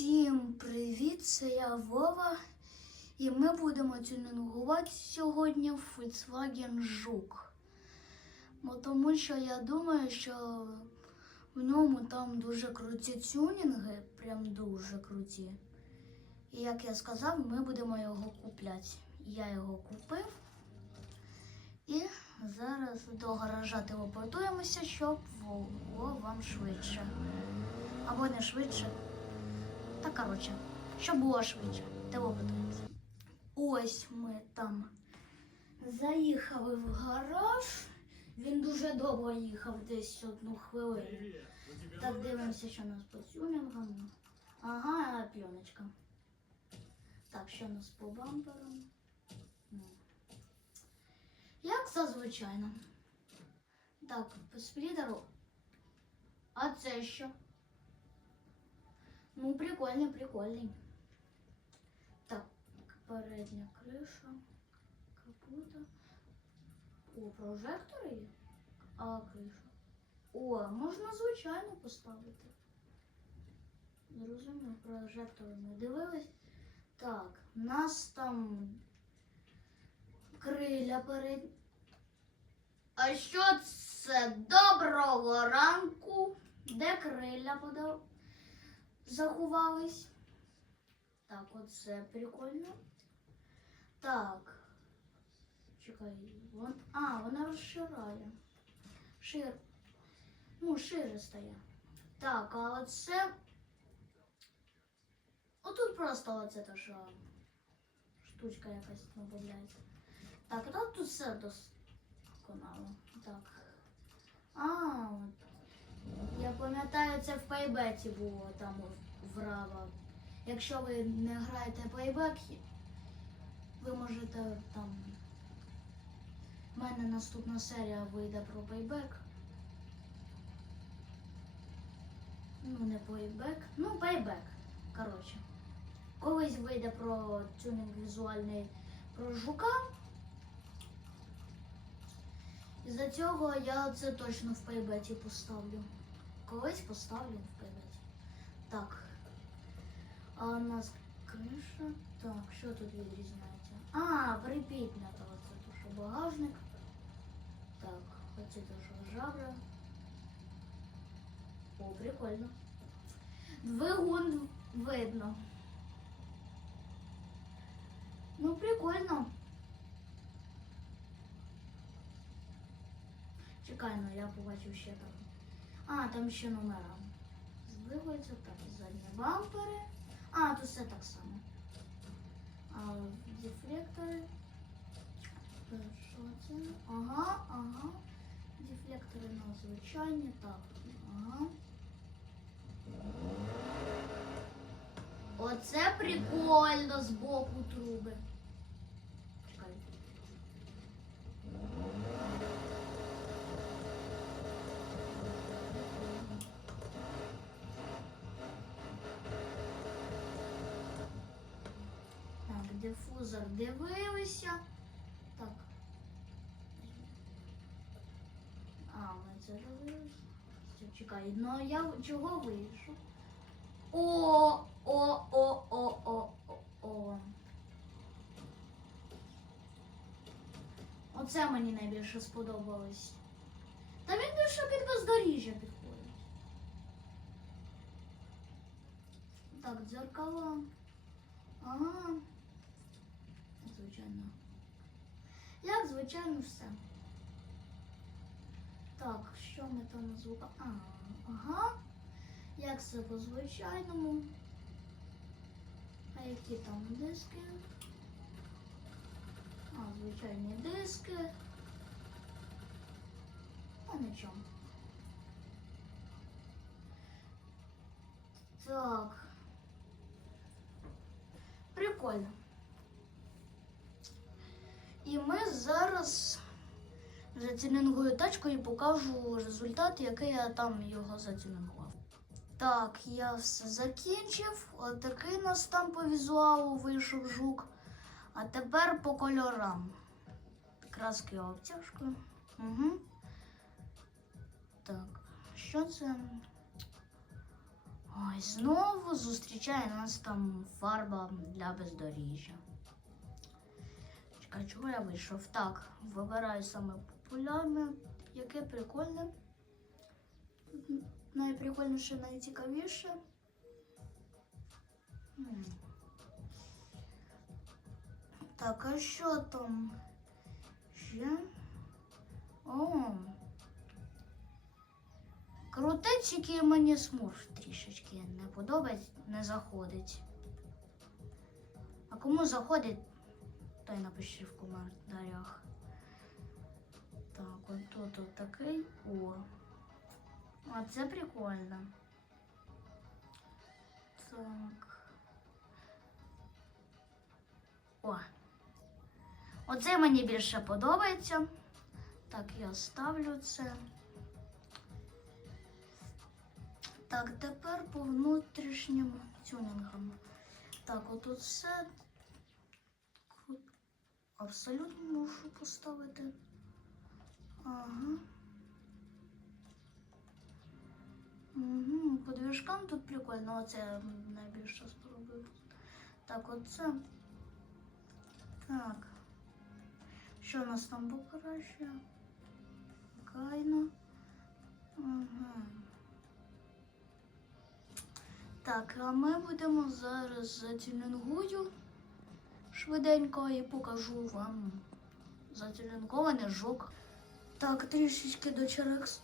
Всім привіт! Це я Вова. І ми будемо тюнінгувати сьогодні Volkswagen Жук. Тому що я думаю, що в ньому там дуже круті тюнінги, прям дуже круті. І як я сказав, ми будемо його купляти. Я його купив. І зараз до гаража телепортуємося, щоб було вам швидше. Або не швидше. Та коротше, щоб було швидше. Телепортуємося. Ось ми там заїхали в гараж. Він дуже довго їхав, десь одну хвилину. Так, дивимося, що нас по тюнінгам. Ага, пленочка. Так, що у нас по бамперам? Ну. Як зазвичай. Так, по сплітеру. А це що? Ну, прикольний, прикольний. Так, передня криша, капота. О, прожектори є? А криша. О, можна звичайно поставити. Зрозумів, прожектори ми дивились. Так, у нас там криля перед. А що це? Доброго ранку. Де криля подав? Заховались. Так, оце прикольно. Так. Чекай, вон. А, вона розширяє. Шир. Ну, шире стає. Так, а оце. Отут просто оце та що штучка якась додається. Так, а тут все досконало. Так. А, от. Я пам'ятаю, це в пейбеці було там врава. Якщо ви не граєте пейбек, ви можете там. У мене наступна серія вийде про пейбек. Ну, не пейбек. Ну, пейбек. Коротше. Колись вийде про тюнінг візуальний про жука. Із-за цього я це точно в пейбеті поставлю. Колись поставлю в пейбеті. Так. А у нас криша. Так, що тут відрізняється? А, припіднято. Оце що багажник. Так, оце що жабра. О, прикольно. Двигун видно. Ну, прикольно. Чекай, ну я побачив ще там. А, там ще номера. Здвигується так, задні бампери. А, тут все так само. А, дефлектори. Ага, ага. Дефлектори на звичайні. Так, ага. Оце прикольно з боку труби. Дифузор дивилися. Так. А, ми це дивилися. Чекай, ну я чого вийшов? О, о, о, о, о, о, о. Оце мені найбільше сподобалось. Та він більше під бездоріжжя підходить. Так, дзеркала. Ага. Звичайно. Як звичайно все. Так, що ми там звука? А, ага. Як все по звичайному. А які там диски? А, звичайні диски. Та нічого. Так. Прикольно. І ми зараз затюнингую тачку і покажу результат, який я там його затюнингував. Так, я все закінчив. Отакий у нас там по візуалу вийшов жук. А тепер по кольорам. Краски обтяжкою. Угу. Так, що це? Ой, знову зустрічає нас там фарба для бездоріжжя. Чекай, чого я вийшов? Так, вибираю саме популярне, яке прикольне. Найприкольніше, найцікавіше. Так, а що там? Ще? О. Крутець, тільки мені смурф трішечки не подобається, не заходить. А кому заходить, то й напиши в коментарях. Так, от тут от такий. О. А це прикольно. Так. О. Оце мені більше подобається. Так, я ставлю це. Так, тепер по внутрішнім тюнінгам. Так, отут все. Абсолютно можу поставити. Ага. Угу. По движкам тут прикольно, оце найбільше спробую. Так, оце. Так. Що у нас там покраще? Кайно. Ага. Так, а ми будемо зараз затюнингую швиденько і покажу вам затюнингований жук. Так, трішечки до черекс.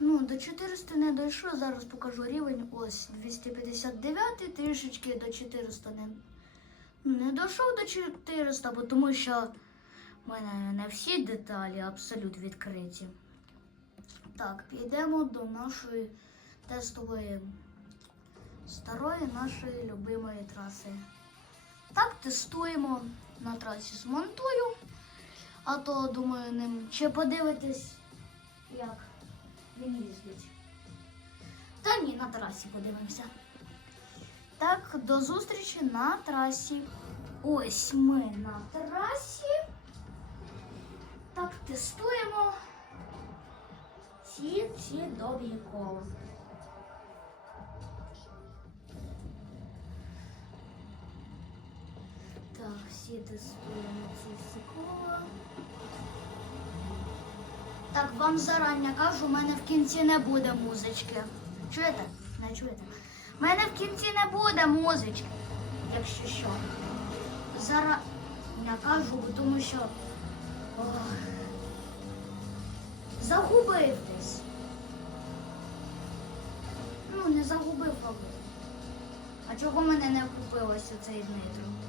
Ну, до 400 не дійшов, зараз покажу рівень. Ось 259, трішечки до 400 не, не дійшов до 400, бо тому що в мене не всі деталі абсолютно відкриті. Так, підемо до нашої тестової старої нашої любимої траси. Так, тестуємо на трасі змонтую. А то думаю, ним ще подивитись, як він їздить. Та ні, на трасі подивимося. Так, до зустрічі на трасі. Ось ми на трасі. Так, тестуємо ці ці довгі кола. Так, тестуємо ці всі. Так, вам зарані кажу, у мене в кінці не буде музички. Чуєте? Не чуєте? У мене в кінці не буде музички, якщо що. Зарані кажу, тому що. Ох, загубив десь. Ну, не загубив, ви. А чого мене не купилося цей нитро?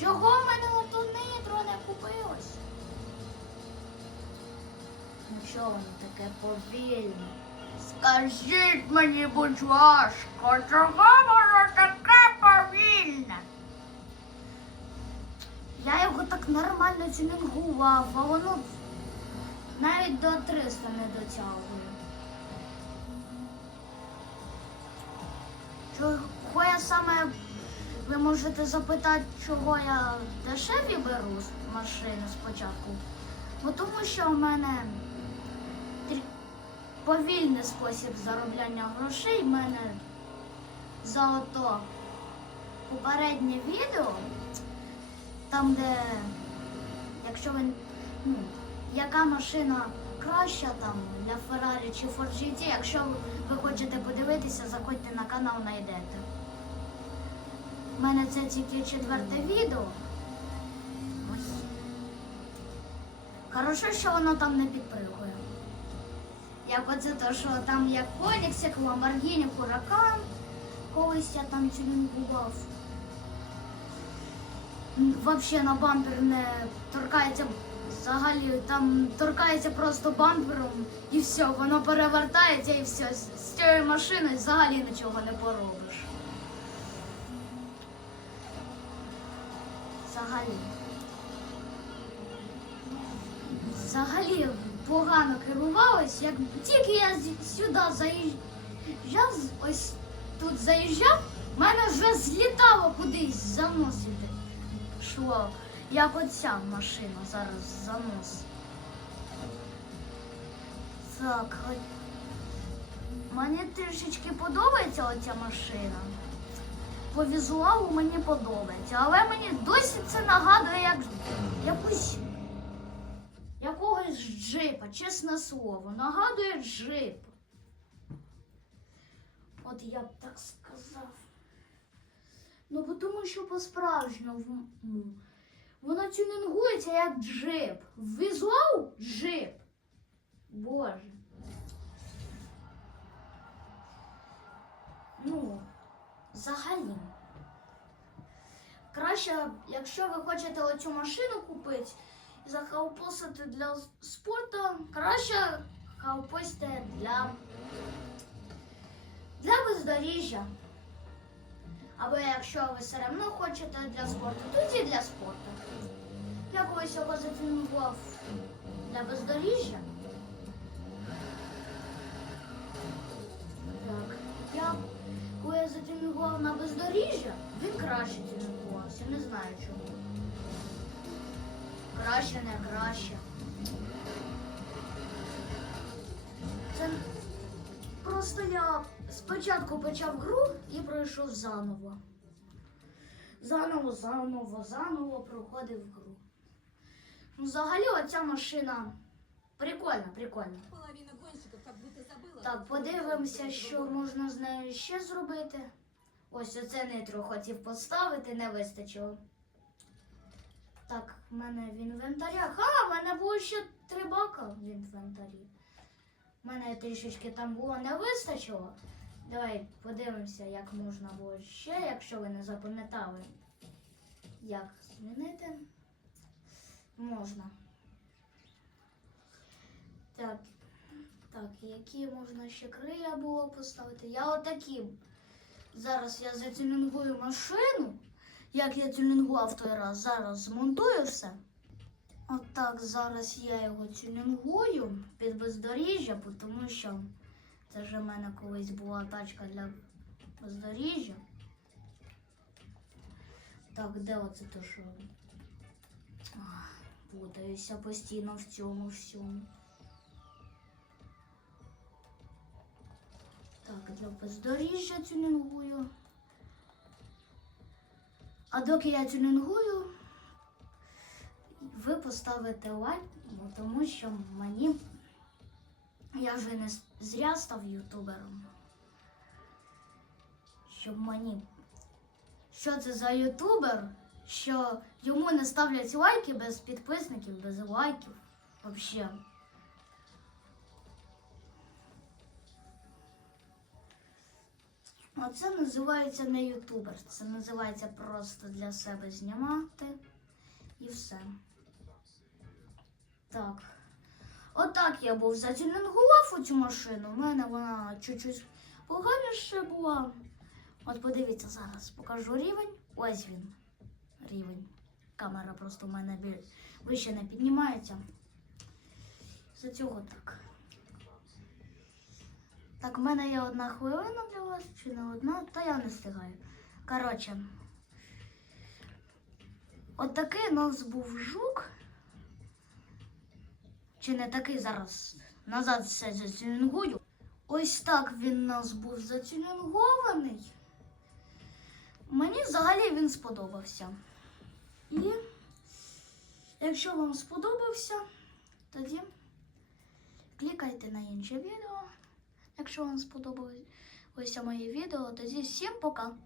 Чого в мене ото нитро не купилось? Ну що воно таке повільне? Скажіть мені, будь ласка, чого воно таке повільне? Я його так нормально тюнінгував, а воно навіть до 300 не дотягує. Чого я саме ви можете запитати, чого я дешеві беру з машини спочатку? Бо тому що в мене повільний спосіб заробляння грошей. В мене за ото попереднє відео, там, де якщо ви ну, яка машина краща там для Ferrari чи GT, якщо ви хочете подивитися, заходьте на канал, знайдете. У мене це тільки четверте відео. Ось. Хорошо, що воно там не підпригує. Як оце то, що там як Конікс, як Lamborghini, Huracan. Колись я там. М, Вообще на бампер не торкається взагалі, там торкається просто бампером і все, воно перевертається і все. З цією машиною взагалі нічого не поробиш. Взагалі. Взагалі погано керувалось, як тільки я сюди заїжджав, ось тут заїжджав, мене вже злітало кудись заносити. Шло. Як оця машина зараз занос. Так. Мені трішечки подобається оця машина. По візуалу мені подобається, але мені досі це нагадує як якусь якогось джипа, чесне слово. Нагадує джип. От я б так сказав. Ну, бо тому що по-справжньому воно тюнингується як джип. Візуал джип. Боже. Ну, взагалі. Краще, якщо ви хочете оцю машину купити і захаупосити для спорту, краще хаупосьте для, для бездоріжжя. Або якщо ви все одно хочете для спорту, тоді для спорту. Я колись його затюнгував для бездоріжжя. Я на бездоріжжя, він краще тюнгувався, не знаю чому. Краще, не краще. Це просто я спочатку почав гру і пройшов заново. Заново, заново, заново проходив гру. Ну, взагалі, оця машина прикольна, прикольна. Половина гонщиков как будто забыла. Так, подивимося, що можна з нею ще зробити. Ось оце нитро хотів поставити, не вистачило. Так, в мене в інвентарях. А, в мене було ще три бака в інвентарі. У мене трішечки там було не вистачило. Давай подивимося, як можна було ще, якщо ви не запам'ятали, як змінити. Можна. Так, так, які можна ще крила було поставити? Я отакі. Зараз я затюнингую машину. Як я тюнингував той раз, зараз змонтую все. Отак зараз я його тюнингую під бездоріжжя, тому що це вже в мене колись була тачка для бездоріжжя. Так, де оце то що? Путаюся постійно в цьому всьому. Так, для бездоріжжя тюнингую. А доки я тюнингую, ви поставите лайк, тому що мені я вже не зря став ютубером. Щоб мені. Що це за ютубер? Що йому не ставлять лайки без підписників, без лайків. Взагалі. Оце називається не ютубер. Це називається просто для себе знімати і все. Так. Отак я був затюнингував у цю машину. У мене вона чуть-чуть поганіше була. От подивіться зараз, покажу рівень. Ось він. Рівень. Камера просто у мене вище не піднімається. За цього так. Так, у мене є одна хвилина для вас, чи не одна, та я не встигаю. Коротше, от такий у нас був жук. Чи не такий зараз назад все затюнингую. Ось так він у нас був затюнингований. Мені взагалі він сподобався. І якщо вам сподобався, тоді клікайте на інше відео. Якщо вам сподобалося моє відео, тоді всім пока!